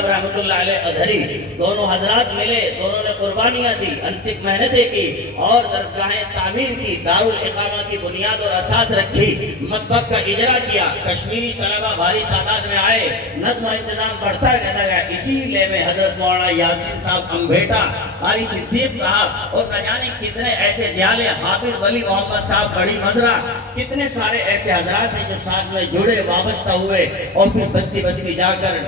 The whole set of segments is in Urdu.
رحمۃ اللہ علیہ ازہری، دونوں حضرات ملے، دونوں نے قربانیاں دی، انتک محنتیں کی اور درسگاہیں تعمیر کی، دارالاقامہ کی بنیاد اور اساس رکھی، مکتب کا اجرا کیا، کشمیری طلبہ بھاری تعداد میں آئے، نظم و انتظام بڑھتا رہتا گیا۔ اسی لیے میں حضرت مولانا یاسین صاحب امبیٹا، قاری صدیق صاحب اور نہ جانے کتنے ایسے دیالے، حافظ ولی محمد صاحب بڑی مزرہ، کتنے سارے ایسے حضرات ہیں جو ساتھ میں جڑے، وابستہ ہوئے اور پھر بستی بستی جا کر،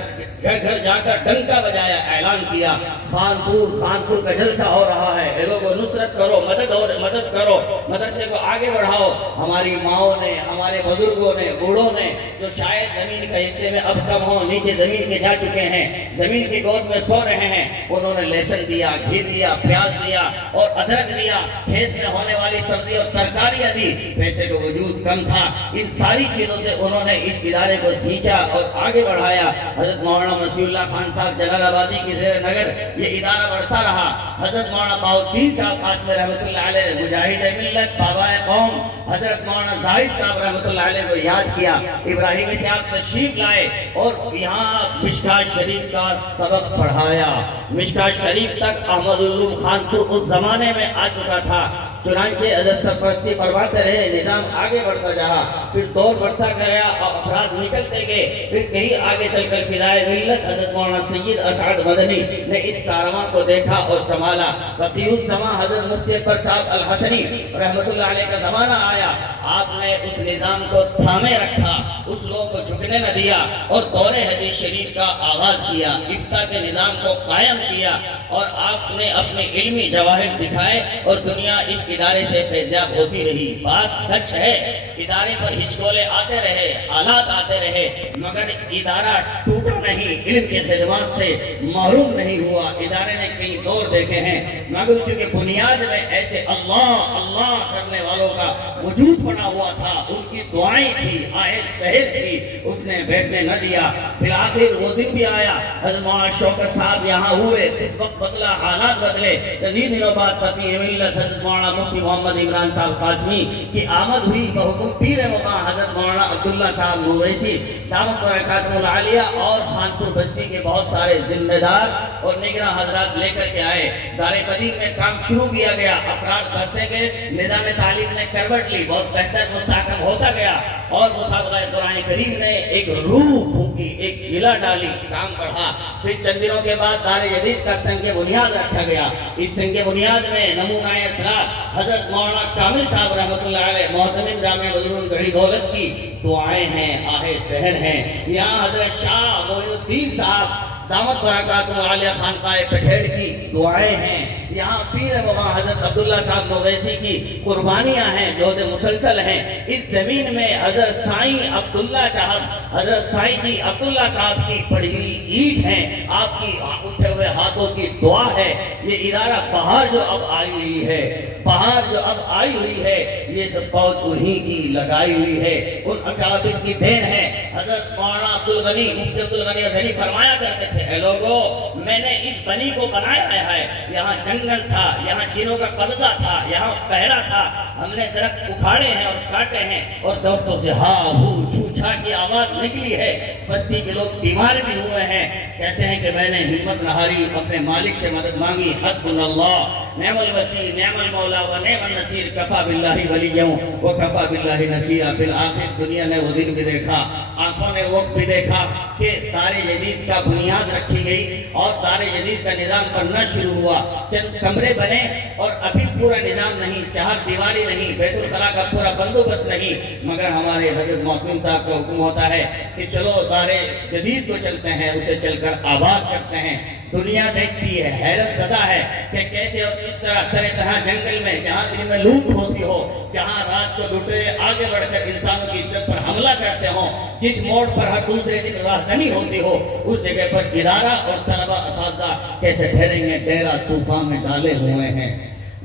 گھر گھر جا کر ڈنکا بجایا، اعلان کیا خانپور کا جلسہ ہو رہا ہے، اے لوگوں نصرت کرو، مدد کرو، مدرسے کو آگے بڑھاؤ۔ ہماری ماؤں نے، ہمارے بزرگوں نے، بوڑھوں نے، جو شاید زمین کے حصے میں اب کم ہوں، نیچے زمین کے جا چکے ہیں، زمین کی گود میں سو رہے ہیں، انہوں نے لہسن دیا، گھی دیا، پیاز دیا اور ادرک دیا، کھیت میں ہونے والی سبزی اور ترکاریاں دی۔ پیسے کا وجود کم تھا، ان ساری چیزوں سے انہوں نے اس ادارے کو سینچا اور آگے بڑھایا۔ حضرت مولانا مسیح اللہ خان صاحب جلال آبادی کی زیر نگر یہ ادارہ بڑھتا رہا۔ حضرت مولانا بہاؤالدین صاحب قاسمی رحمۃ اللہ علیہ مجاہد ملت، بابائے قوم، حضرت مولانا زاہد صاحب رحمۃ اللہ علیہ کو یاد کیا، ابراہیمی سے آپ تشریف لائے اور یہاں مشکات شریف کا سبق پڑھایا۔ مشکات شریف تک احمد العلوم خانپور اس زمانے میں آ چکا تھا، چنانچہ حضرت سرپرستی فرماتے رہے، نظام آگے بڑھتا جا، پھر دور بڑھتا گیا، افراد نکلتے گئے، پھر کہیں آگے چل کر فدائے ملت حضرت مولانا سید اسعد مدنی نے اس کارواں کو دیکھا اور سنبھالا۔ وقی الزمان حضرت مفتی اکبر صاحب الحسنی رحمۃ اللہ علیہ کا زمانہ آیا، آپ نے اس نظام کو تھامے رکھا، اس لوگوں کو جھکنے نہ دیا اور دور حدیث شریف کا آغاز کیا، افتاء کے نظام کو قائم کیا اور آپ نے اپنے علمی جواہر دکھائے اور دنیا اس ادارے سے فیضیاب ہوتی رہی۔ بات سچ ہے، ادارے پر ہچکولے آتے رہے، حالات آتے رہے، مگر ادارہ ٹوٹا نہیں، علم کی خدمات سے محروم نہیں ہوا۔ ادارے نے کئی دور دیکھے ہیں، مگر چونکہ بنیاد میں ایسے اللہ اللہ کرنے والوں کا وجود پڑا ہوا تھا، ان کی دعائیں تھی، آئے سحر تھی، اس نے بیٹھنے نہ دیا۔ پھر آخر وہ دن بھی آیا، حضرت مولانا شوکت صاحب یہاں ہوئے، اس وقت بدلا، حالات بدلے، کئی دنوں بعد فقیہ ملت حضرت مولانا مفتی محمد عمران صاحب قاسمی کی آمد ہوئی، بحکم پیر مقام حضرت مولانا عبداللہ صاحب مویسی دامت برکاتہ العالیہ اور خانپور بستی کے بہت سارے ذمہ دار اور نگراں حضرات لے کر کے آئے۔ دار قدیم میں کام شروع کیا گیا، افراد بڑھتے گئے، نظام تعلیم نے کروٹ لی، بہت بہتر مستحکم ہوتا گیا اور مسابقہ قرآن کریم نے ایک روح پھونکی، ایک جلا ڈالی، کام بڑھا۔ پھر چند دنوں کے بعد دار جدید کا سنگ بنیاد رکھا گیا۔ اس سنگ بنیاد میں نمونہ اصلاح حضرت مولانا کامل صاحب رحمۃ اللہ علیہ محتمم جامعہ بزرگ گڑھی دولت کی دعائیں ہیں، آہے سحر ہیں۔ یہاں حضرت شاہ معین الدین صاحب دامت برکاتہ العالیہ خانقاہ پٹھیڑ کی دعائیں ہیں، یہاں پیر مقام حضرت عبداللہ صاحب مویسی کی قربانیاں ہیں، جہد مسلسل ہیں۔ اس زمین میں حضرت سائیں عبداللہ صاحب، حضرت سائیں جی عبداللہ صاحب کی پڑی ہوئی اینٹ ہیں، آپ کی اٹھے ہوئے ہاتھوں کی دعا ہے۔ یہ ادارہ بہار جو اب آئی ہوئی ہے، بہار جو اب آئی ہوئی ہے، یہ سب پود انہی کی لگائی ہوئی ہے، ان اکابر کی دین ہے۔ حضرت مولانا عبدالغنی مفتی عبدالغنی ازہری فرمایا کرتے تھے، اے لوگوں میں نے اس بنی کو بنایا ہے، یہاں جنگل تھا، یہاں جنوں کا قبضہ تھا، یہاں پہرا تھا، ہم نے درخت اکھاڑے ہیں اور کاٹے ہیں اور درختوں سے ہا ہو چھو چھا کی آواز نکلی ہے، بستی کے لوگ بیمار بھی ہوئے ہیں۔ کہتے ہیں کہ میں نے ہمت نہ ہاری، اپنے مالک سے مدد مانگی، حسبنا اللہ نعم الوکیل نعم المولا و نعم النصیر، کفا باللہ ولیوں و کفا باللہ نصیرا۔ بالآخر دنیا نے وہ دن بھی دیکھا، آنکھوں نے وقت بھی دیکھا کہ دار جدید کا بنیاد رکھی گئی اور دار جدید کا نظام بننا شروع ہوا۔ چند کمرے بنے اور ابھی پورا نظام نہیں، چہار دیواری نہیں، بیت الخلاء کا پورا بندوبست نہیں، مگر ہمارے حضرت محتمم صاحب کا حکم ہوتا ہے کہ چلو دار جدید کو چلتے ہیں، اسے چل کر آباد کرتے ہیں۔ دنیا دیکھتی ہے، حیرت زدہ ہے کہ کیسے اور کس طرح جنگل میں جہاں دن میں لوٹ ہوتی ہو، جہاں رات کو لٹیرے آگے بڑھ کر انسانوں کی عزت پر حملہ کرتے ہوں، جس موڑ پر ہر دوسرے دن راہزنی ہوتی ہو، اس جگہ پر ادارہ اور طلبہ اساتذہ کیسے ٹھہریں گے؟ ڈیرہ طوفان میں ڈالے ہوئے ہیں،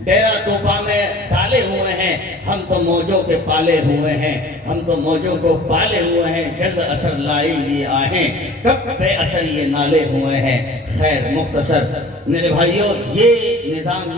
ڈیرہ طوفان میں ڈالے ہوئے ہیں، ہم تو موجوں کے پالے ہوئے ہیں، ہم تو موجوں کو پالے ہوئے ہیں، جلد اثر لائی لیے آہیں، کب بے اثر یہ نالے ہوئے ہیں۔ خیر مختصر میرے بھائیوں، یہ نظام